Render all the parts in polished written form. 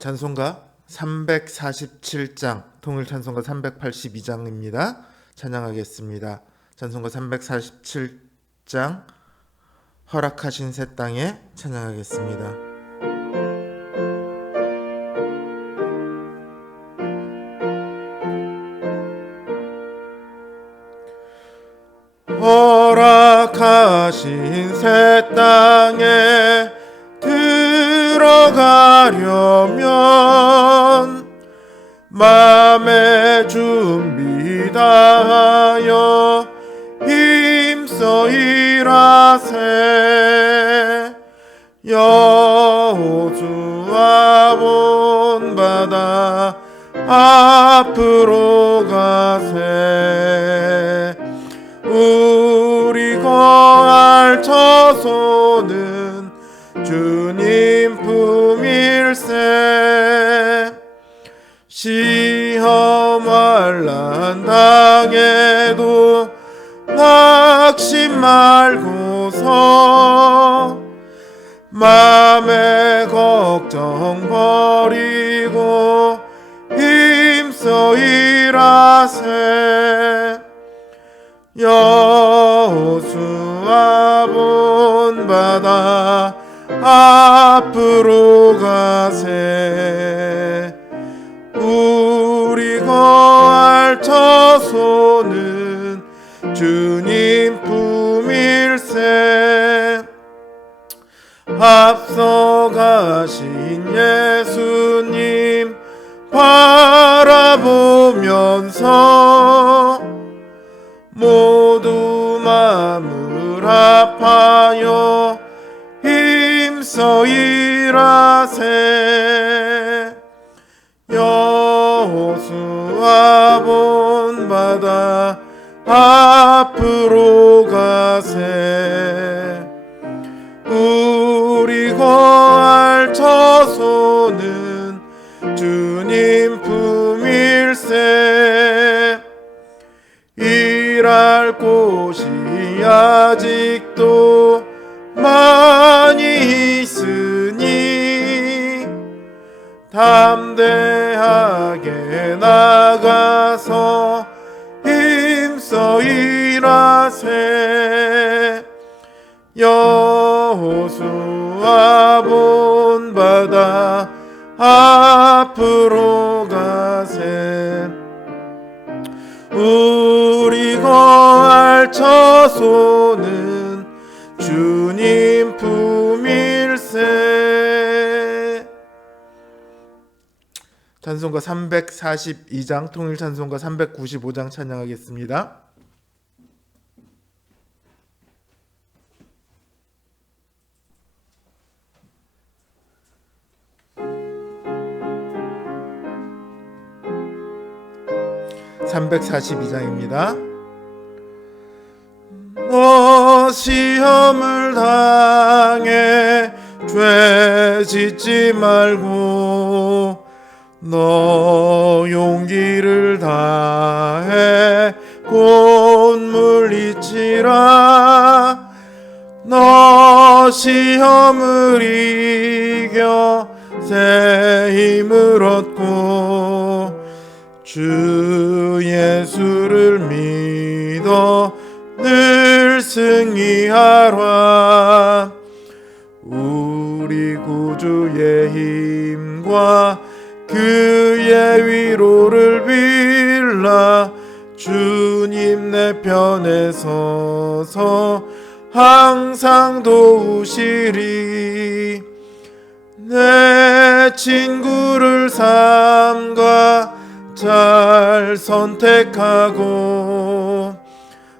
찬송가 347장, 통일 찬송가 382장입니다. 찬양하겠습니다. 찬송가 347장, 허락하신 새 땅에 찬양하겠습니다. 허락하신 새 땅에 들어가려면 맘의 준비 다하여 힘써 일하세. 여호수아 본바다 앞으로 가세. 우리 거할 처소는 주님 품일세. 시험 환난 당해도 낙심 말고서 맘의 걱정 버리고 힘써 일하세. 여호수아 본바다 앞으로 가세. 우리 거할 처소는 주님 품일세. 앞서가신 예수님 바라보면서 모두 마음을 합하여 힘써 일하세. 여호수아 본바다 앞으로 가세. 우리 거할 처소는 주님 품일세. 일할 곳이 아직도 많이 있으니 담대하게 나가서 힘써 일하세. 여호수아 본바다 앞으로 가세. 우리 거할 처소는 주님 품일세. 찬송가 342장, 통일 찬송가 395장 찬양하겠습니다. (342장입니다) 너 시험을 당해 죄 짓지 말고 너 용기를 다해 곧 물리치라. 너 시험을 이겨 새 힘을 얻고 주 예수를 믿어 늘 승리하라. 우리 구주의 힘과 그의 위로를 빌라. 주님 내 편에 서서 항상 도우시리. 내 친구를 삼가 잘 선택하고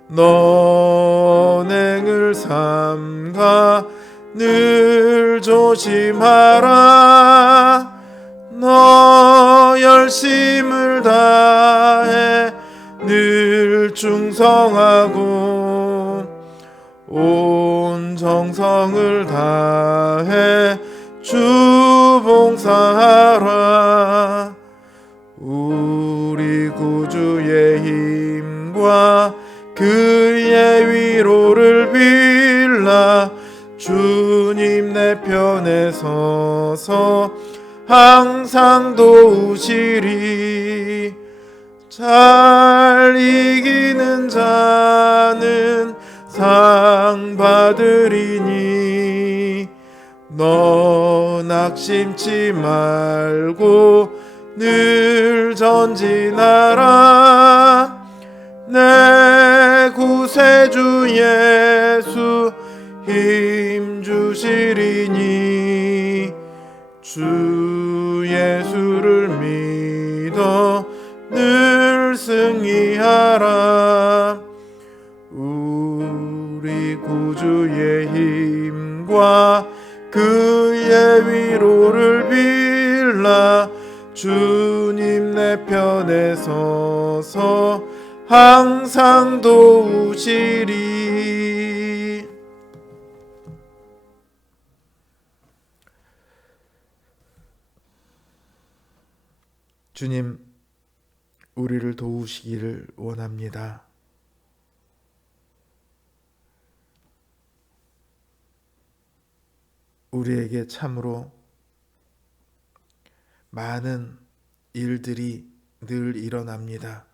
너행을 삼가 늘 조심하라. 너 열심을 다해 늘 충성하고 온 정성을 다해 주 봉사하라. 우리 구주의 힘과 그의 위로를 빌라. 주님 내 편에 서서 항상 도우시리. 잘 이기는 자는 상 받으리니 너 낙심치 말고 늘 전진하라. 내 구세주 예수 힘 주시리니 주 예수를 믿어 늘 승리하라. 우리 구주의 힘과 그의 위로를 빌라. 주님 내 편에 서서 항상 도우시리. 주님, 우리를 도우시기를 원합니다. 우리에게 참으로 많은 일들이 늘 일어납니다.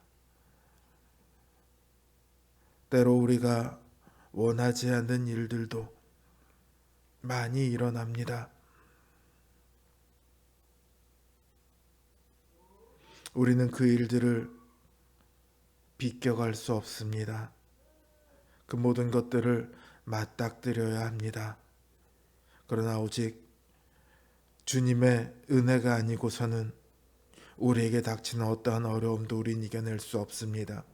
때로 우리가 원하지 않는 일들도 많이 일어납니다. 우리는 그 일들을 비껴갈 수 없습니다. 그 모든 것들을 맞닥뜨려야 합니다. 그러나 오직 주님의 은혜가 아니고서는 우리에게 닥치는 어떠한 어려움도 우리는 이겨낼 수 없습니다.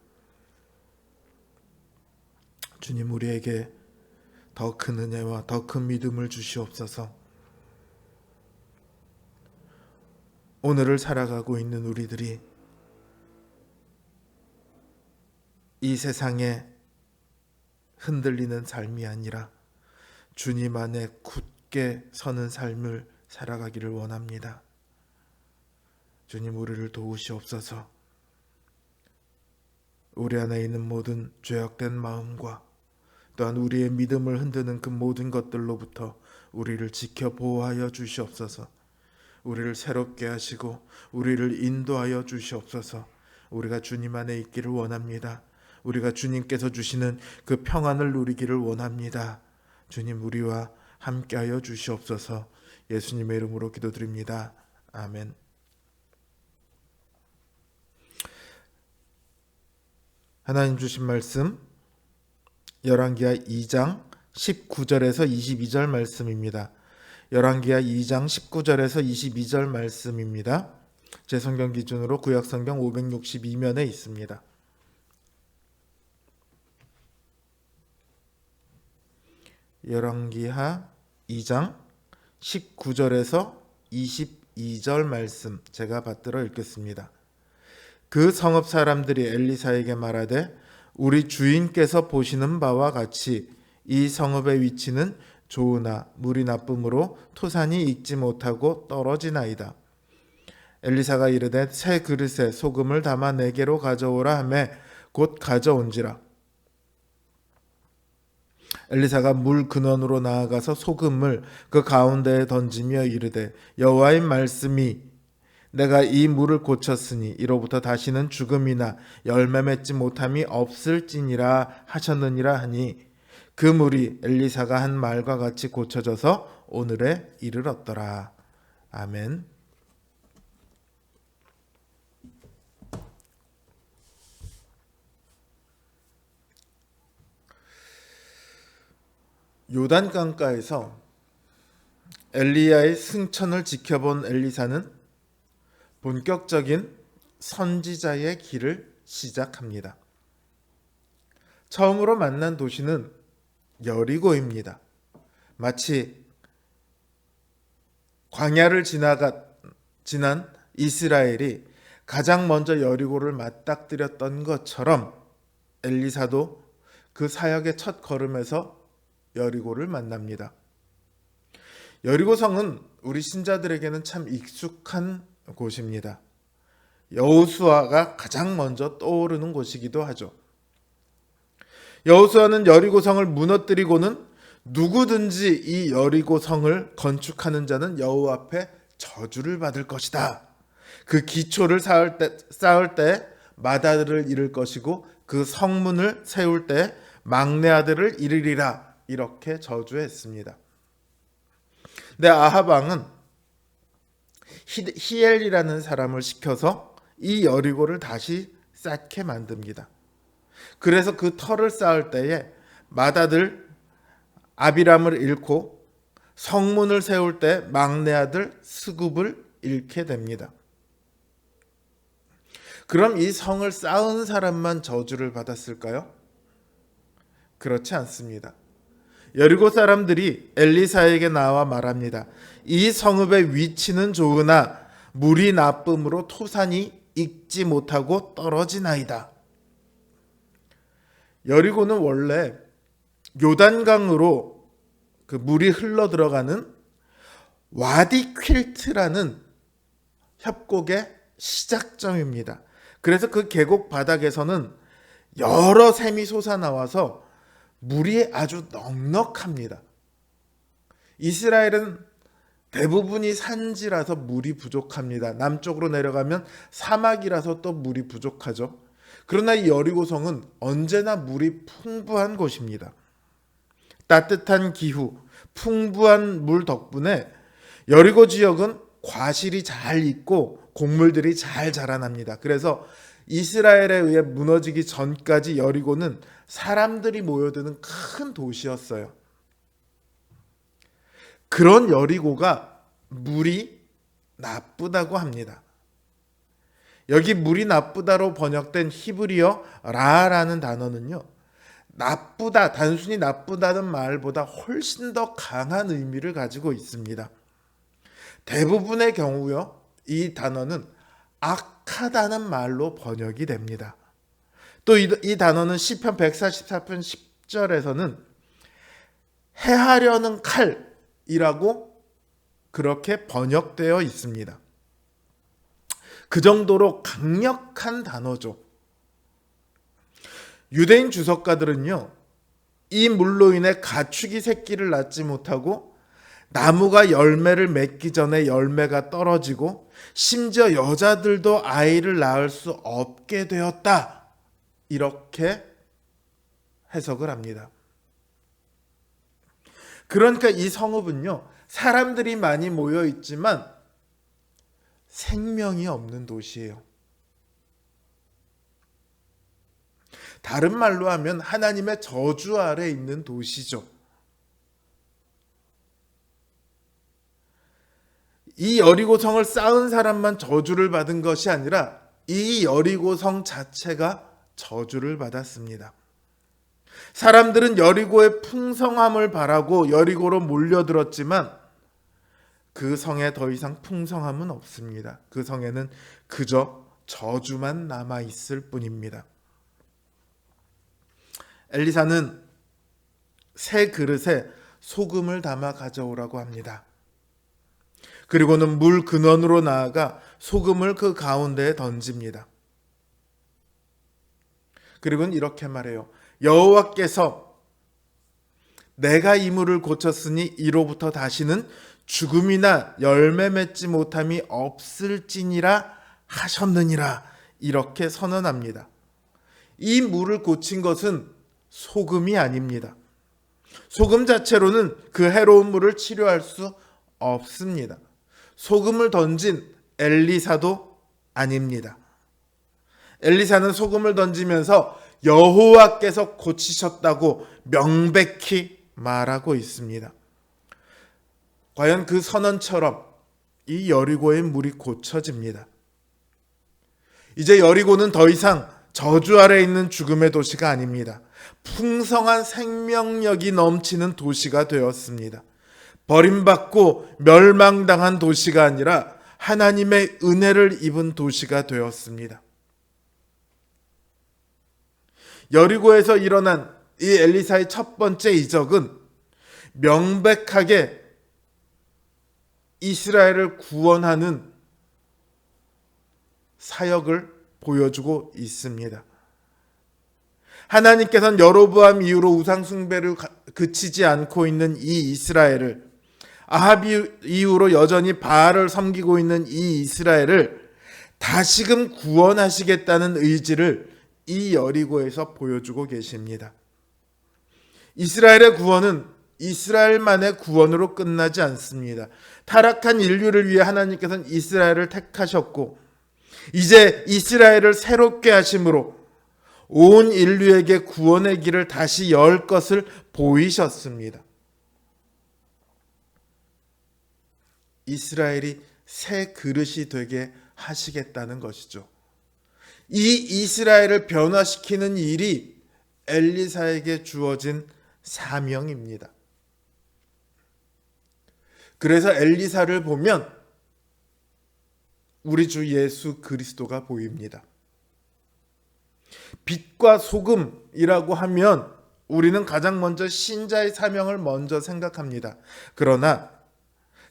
주님, 우리에게 더 큰 은혜와 더 큰 믿음을 주시옵소서. 오늘을 살아가고 있는 우리들이 이 세상에 흔들리는 삶이 아니라 주님 안에 굳게 서는 삶을 살아가기를 원합니다. 주님, 우리를 도우시옵소서. 우리 안에 있는 모든 죄악된 마음과 또한 우리의 믿음을 흔드는 그 모든 것들로부터 우리를 지켜 보호하여 주시옵소서. 우리를 새롭게 하시고 우리를 인도하여 주시옵소서. 우리가 주님 안에 있기를 원합니다. 우리가 주님께서 주시는 그 평안을 누리기를 원합니다. 주님, 우리와 함께하여 주시옵소서. 예수님의 이름으로 기도드립니다. 아멘. 하나님 주신 말씀 열왕기하 2장 19절에서 22절 말씀입니다. 열왕기하 2장 19절에서 22절 말씀입니다. 제 성경 기준으로 구약성경 562면에 있습니다. 열왕기하 2장 19절에서 22절 말씀 제가 받들어 읽겠습니다. 그 성읍 사람들이 엘리사에게 말하되 우리 주인께서 보시는 바와 같이 이 성읍의 위치는 좋으나 물이 나쁨으로 토산이 익지 못하고 떨어지나이다. 엘리사가 이르되 새 그릇에 소금을 담아 내게로 가져오라 하매 곧 가져온지라. 엘리사가 물 근원으로 나아가서 소금을 그 가운데에 던지며 이르되 여호와의 말씀이 내가 이 물을 고쳤으니 이로부터 다시는 죽음이나 열매 맺지 못함이 없을지니라 하셨느니라 하니 그 물이 엘리사가 한 말과 같이 고쳐져서 오늘에 이르렀더라. 아멘. 요단강가에서 엘리야의 승천을 지켜본 엘리사는 본격적인 선지자의 길을 시작합니다. 처음으로 만난 도시는 여리고입니다. 마치 광야를 지난 이스라엘이 가장 먼저 여리고를 맞닥뜨렸던 것처럼 엘리사도 그 사역의 첫 걸음에서 여리고를 만납니다. 여리고성은 우리 신자들에게는 참 익숙한 곳입니다. 여호수아가 가장 먼저 떠오르는 곳이기도 하죠. 여호수아는 여리고성을 무너뜨리고는 누구든지 이 여리고성을 건축하는 자는 여호와 앞에 저주를 받을 것이다. 그 기초를 쌓을 때 맏아들을 잃을 것이고 그 성문을 세울 때 막내 아들을 잃으리라. 이렇게 저주했습니다. 근데 아합 왕은 히엘이라는 사람을 시켜서 이 여리고를 다시 쌓게 만듭니다. 그래서 그 터를 쌓을 때에 맏아들 아비람을 잃고 성문을 세울 때 막내 아들 스굽을 잃게 됩니다. 그럼 이 성을 쌓은 사람만 저주를 받았을까요? 그렇지 않습니다. 여리고 사람들이 엘리사에게 나와 말합니다. 이 성읍의 위치는 좋으나 물이 나쁨으로 토산이 익지 못하고 떨어지나이다. 여리고는 원래 요단강으로 그 물이 흘러 들어가는 와디 퀼트라는 협곡의 시작점입니다. 그래서 그 계곡 바닥에서는 여러 샘이 솟아나와서 물이 아주 넉넉합니다. 이스라엘은 대부분이 산지라서 물이 부족합니다. 남쪽으로 내려가면 사막이라서 또 물이 부족하죠. 그러나 이 여리고성은 언제나 물이 풍부한 곳입니다. 따뜻한 기후, 풍부한 물 덕분에 여리고 지역은 과실이 잘 있고 곡물들이 잘 자라납니다. 그래서 이스라엘에 의해 무너지기 전까지 여리고는 사람들이 모여드는 큰 도시였어요. 그런 여리고가 물이 나쁘다고 합니다. 여기 물이 나쁘다로 번역된 히브리어 라라는 단어는요, 나쁘다, 단순히 나쁘다는 말보다 훨씬 더 강한 의미를 가지고 있습니다. 대부분의 경우요, 이 단어는 악하다는 말로 번역이 됩니다. 또 이 단어는 시편 144편 10절에서는 해하려는 칼이라고 그렇게 번역되어 있습니다. 그 정도로 강력한 단어죠. 유대인 주석가들은요, 이 물로 인해 가축이 새끼를 낳지 못하고 나무가 열매를 맺기 전에 열매가 떨어지고 심지어 여자들도 아이를 낳을 수 없게 되었다. 이렇게 해석을 합니다. 그러니까 이 성읍은요, 사람들이 많이 모여 있지만 생명이 없는 도시예요. 다른 말로 하면 하나님의 저주 아래 있는 도시죠. 이 여리고성을 쌓은 사람만 저주를 받은 것이 아니라 이 여리고성 자체가 저주를 받았습니다. 사람들은 여리고의 풍성함을 바라고 여리고로 몰려들었지만 그 성에 더 이상 풍성함은 없습니다. 그 성에는 그저 저주만 남아있을 뿐입니다. 엘리사는 새 그릇에 소금을 담아 가져오라고 합니다. 그리고는 물 근원으로 나아가 소금을 그 가운데에 던집니다. 그리고는 이렇게 말해요. 여호와께서 내가 이 물을 고쳤으니 이로부터 다시는 죽음이나 열매 맺지 못함이 없을지니라 하셨느니라. 이렇게 선언합니다. 이 물을 고친 것은 소금이 아닙니다. 소금 자체로는 그 해로운 물을 치료할 수 없습니다. 소금을 던진 엘리사도 아닙니다. 엘리사는 소금을 던지면서 여호와께서 고치셨다고 명백히 말하고 있습니다. 과연 그 선언처럼 이 여리고의 물이 고쳐집니다. 이제 여리고는 더 이상 저주 아래 있는 죽음의 도시가 아닙니다. 풍성한 생명력이 넘치는 도시가 되었습니다. 버림받고 멸망당한 도시가 아니라 하나님의 은혜를 입은 도시가 되었습니다. 여리고에서 일어난 이 엘리사의 첫 번째 이적은 명백하게 이스라엘을 구원하는 사역을 보여주고 있습니다. 하나님께서는 여로보암 이후로 우상 숭배를 그치지 않고 있는 이 이스라엘을 아합 이후로 여전히 바알을 섬기고 있는 이 이스라엘을 다시금 구원하시겠다는 의지를 이 여리고에서 보여주고 계십니다. 이스라엘의 구원은 이스라엘만의 구원으로 끝나지 않습니다. 타락한 인류를 위해 하나님께서는 이스라엘을 택하셨고 이제 이스라엘을 새롭게 하심으로 온 인류에게 구원의 길을 다시 열 것을 보이셨습니다. 이스라엘이 새 그릇이 되게 하시겠다는 것이죠. 이 이스라엘을 변화시키는 일이 엘리사에게 주어진 사명입니다. 그래서 엘리사를 보면 우리 주 예수 그리스도가 보입니다. 빛과 소금이라고 하면 우리는 가장 먼저 신자의 사명을 먼저 생각합니다. 그러나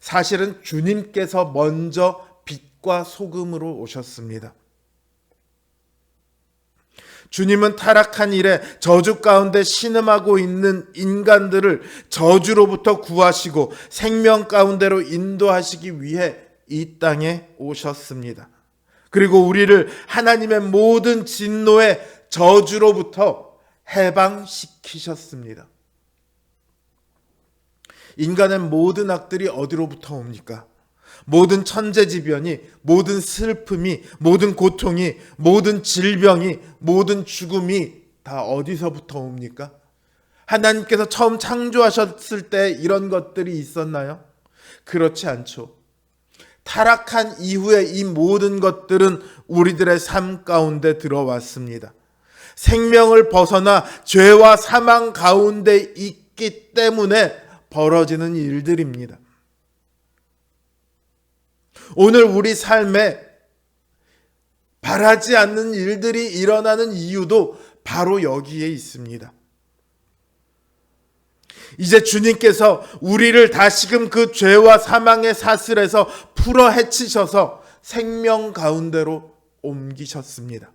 사실은 주님께서 먼저 빛과 소금으로 오셨습니다. 주님은 타락한 이래 저주 가운데 신음하고 있는 인간들을 저주로부터 구하시고 생명 가운데로 인도하시기 위해 이 땅에 오셨습니다. 그리고 우리를 하나님의 모든 진노의 저주로부터 해방시키셨습니다. 인간의 모든 악들이 어디로부터 옵니까? 모든 천재지변이, 모든 슬픔이, 모든 고통이, 모든 질병이, 모든 죽음이 다 어디서부터 옵니까? 하나님께서 처음 창조하셨을 때 이런 것들이 있었나요? 그렇지 않죠. 타락한 이후에 이 모든 것들은 우리들의 삶 가운데 들어왔습니다. 생명을 벗어나 죄와 사망 가운데 있기 때문에 벌어지는 일들입니다. 오늘 우리 삶에 바라지 않는 일들이 일어나는 이유도 바로 여기에 있습니다. 이제 주님께서 우리를 다시금 그 죄와 사망의 사슬에서 풀어 헤치셔서 생명 가운데로 옮기셨습니다.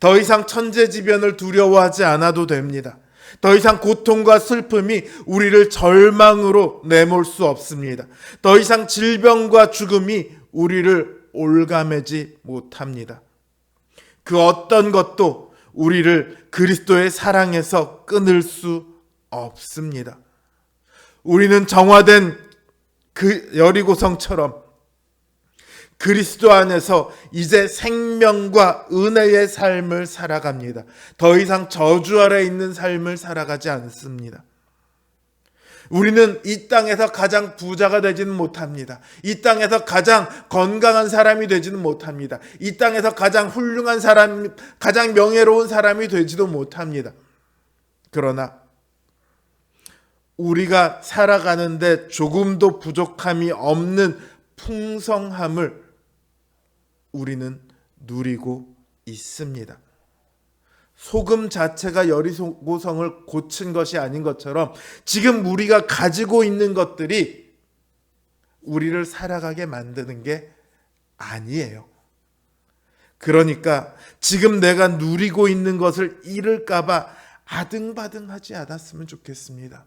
더 이상 천재지변을 두려워하지 않아도 됩니다. 더 이상 고통과 슬픔이 우리를 절망으로 내몰 수 없습니다. 더 이상 질병과 죽음이 우리를 올가매지 못합니다. 그 어떤 것도 우리를 그리스도의 사랑에서 끊을 수 없습니다. 우리는 정화된 그 여리고성처럼 그리스도 안에서 이제 생명과 은혜의 삶을 살아갑니다. 더 이상 저주 아래 있는 삶을 살아가지 않습니다. 우리는 이 땅에서 가장 부자가 되지는 못합니다. 이 땅에서 가장 건강한 사람이 되지는 못합니다. 이 땅에서 가장 훌륭한 사람, 가장 명예로운 사람이 되지도 못합니다. 그러나 우리가 살아가는데 조금도 부족함이 없는 풍성함을 우리는 누리고 있습니다. 소금 자체가 여리고성을 고친 것이 아닌 것처럼 지금 우리가 가지고 있는 것들이 우리를 살아가게 만드는 게 아니에요. 그러니까 지금 내가 누리고 있는 것을 잃을까 봐 아등바등하지 않았으면 좋겠습니다.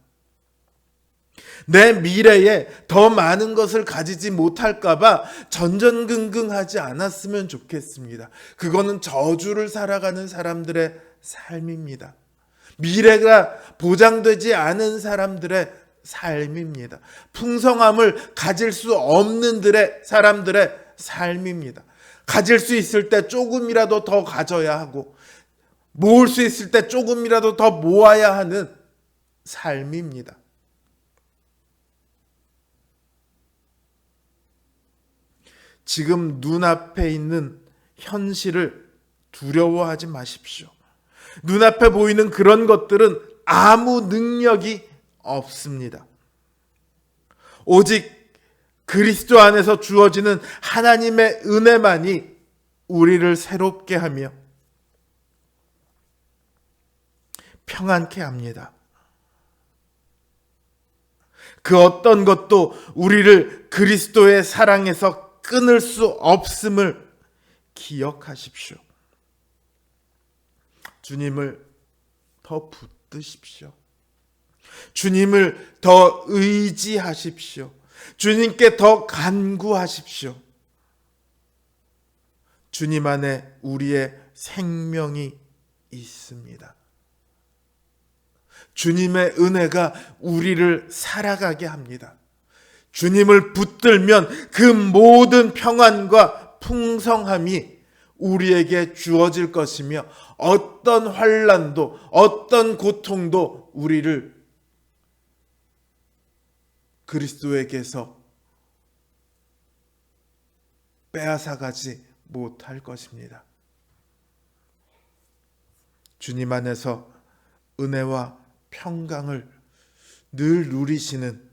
내 미래에 더 많은 것을 가지지 못할까 봐 전전긍긍하지 않았으면 좋겠습니다. 그거는 저주를 살아가는 사람들의 삶입니다. 미래가 보장되지 않은 사람들의 삶입니다. 풍성함을 가질 수 없는 사람들의 삶입니다. 가질 수 있을 때 조금이라도 더 가져야 하고 모을 수 있을 때 조금이라도 더 모아야 하는 삶입니다. 지금 눈앞에 있는 현실을 두려워하지 마십시오. 눈앞에 보이는 그런 것들은 아무 능력이 없습니다. 오직 그리스도 안에서 주어지는 하나님의 은혜만이 우리를 새롭게 하며 평안케 합니다. 그 어떤 것도 우리를 그리스도의 사랑에서 끊을 수 없음을 기억하십시오. 주님을 더 붙드십시오. 주님을 더 의지하십시오. 주님께 더 간구하십시오. 주님 안에 우리의 생명이 있습니다. 주님의 은혜가 우리를 살아가게 합니다. 주님을 붙들면 그 모든 평안과 풍성함이 우리에게 주어질 것이며 어떤 환난도 어떤 고통도 우리를 그리스도에게서 빼앗아가지 못할 것입니다. 주님 안에서 은혜와 평강을 늘 누리시는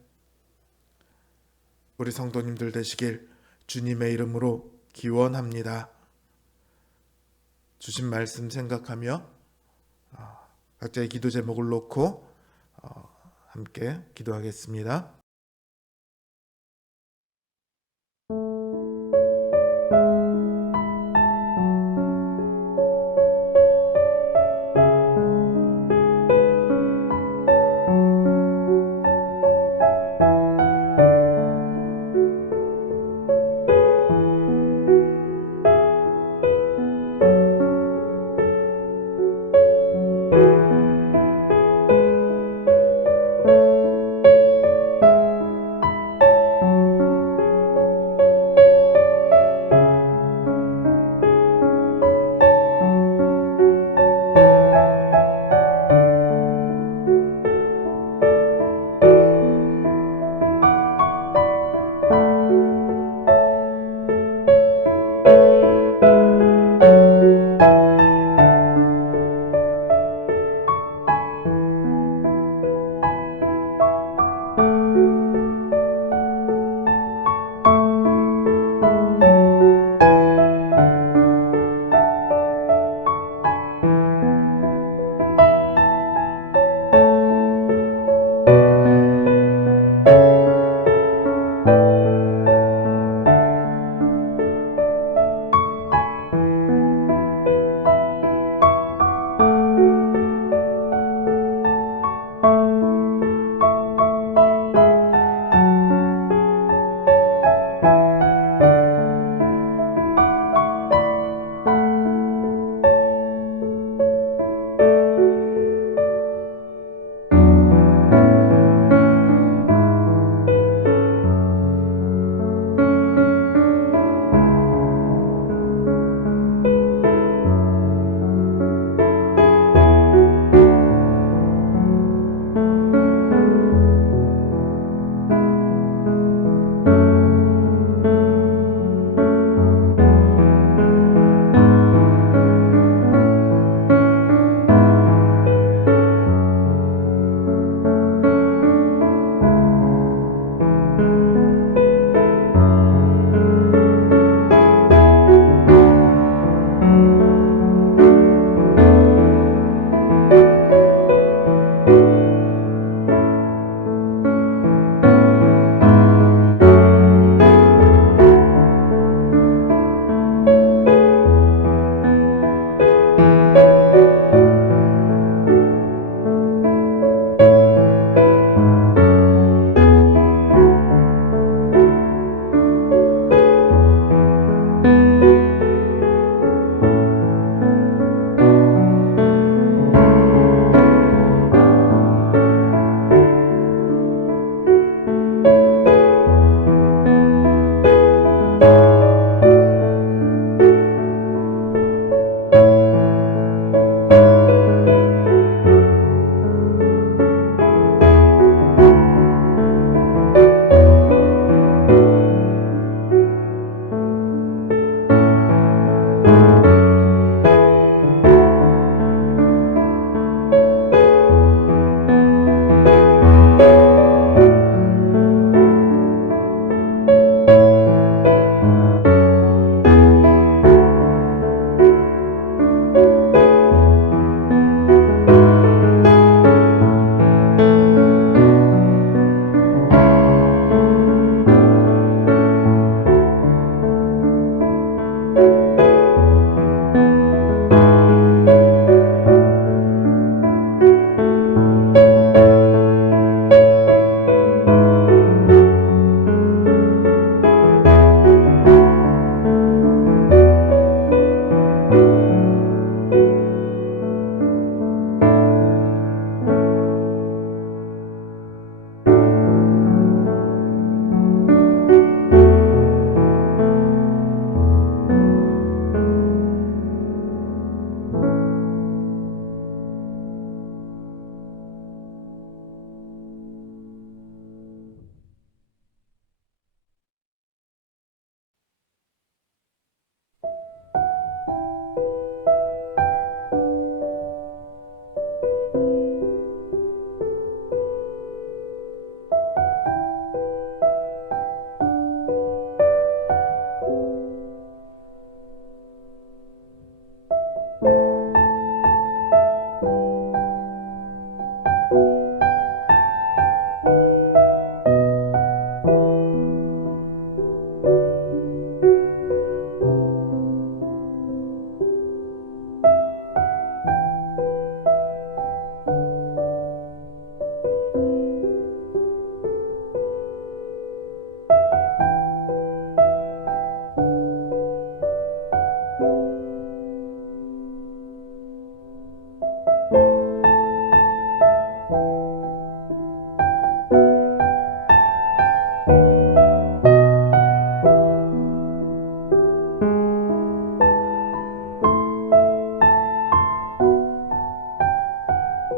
우리 성도님들 되시길 주님의 이름으로 기원합니다. 주신 말씀 생각하며 각자의 기도 제목을 놓고 함께 기도하겠습니다.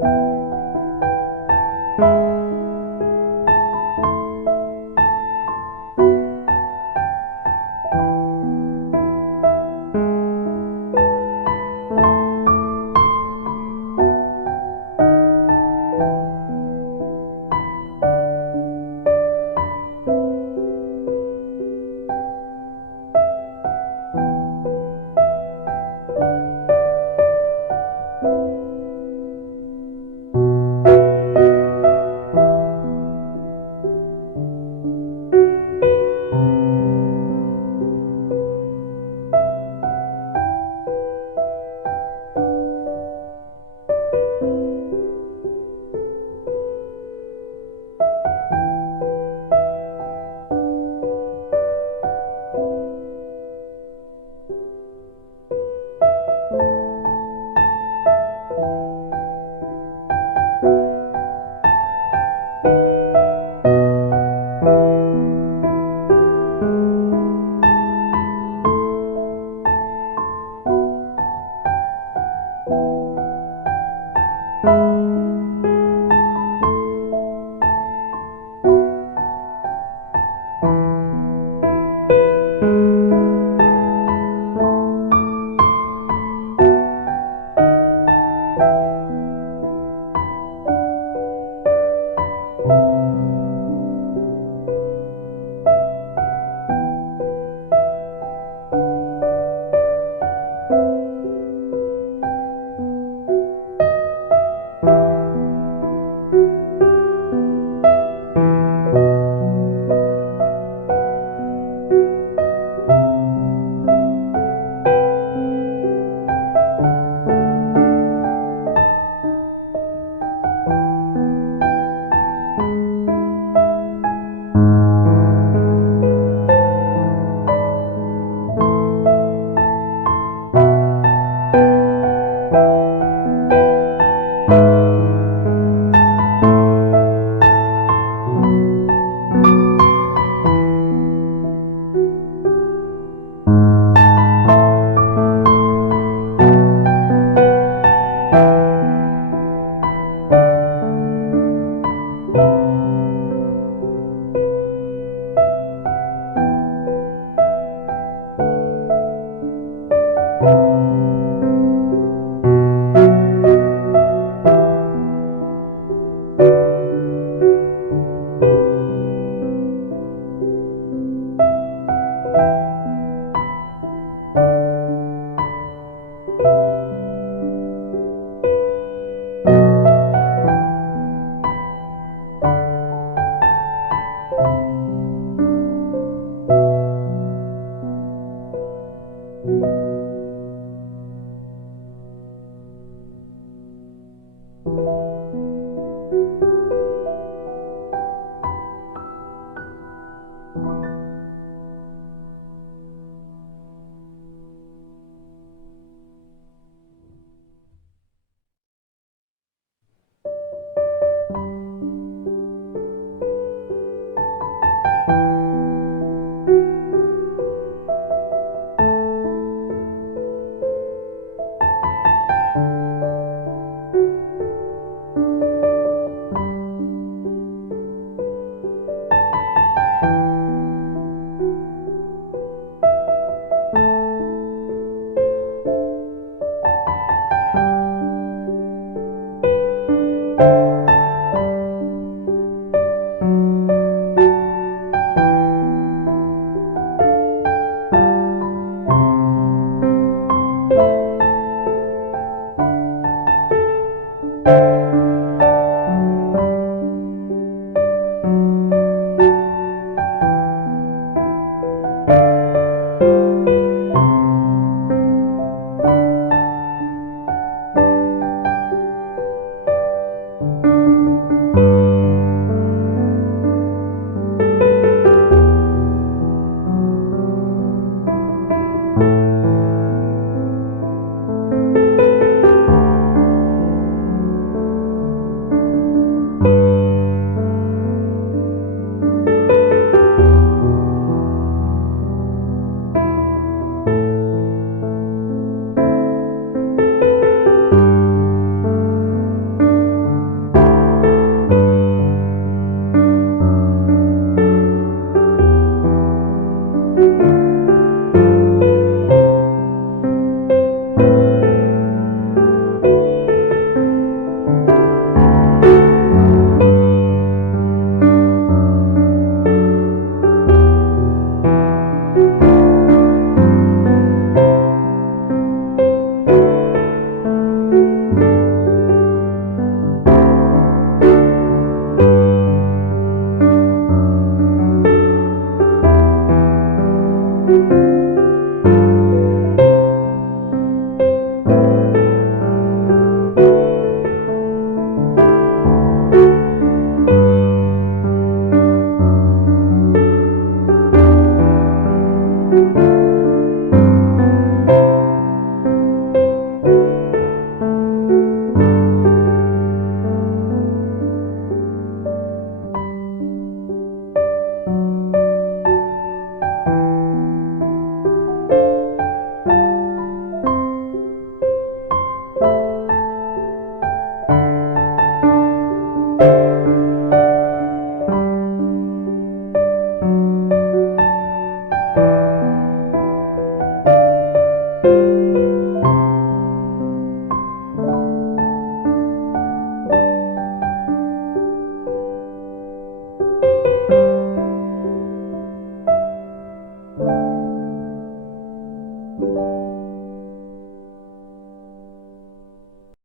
음.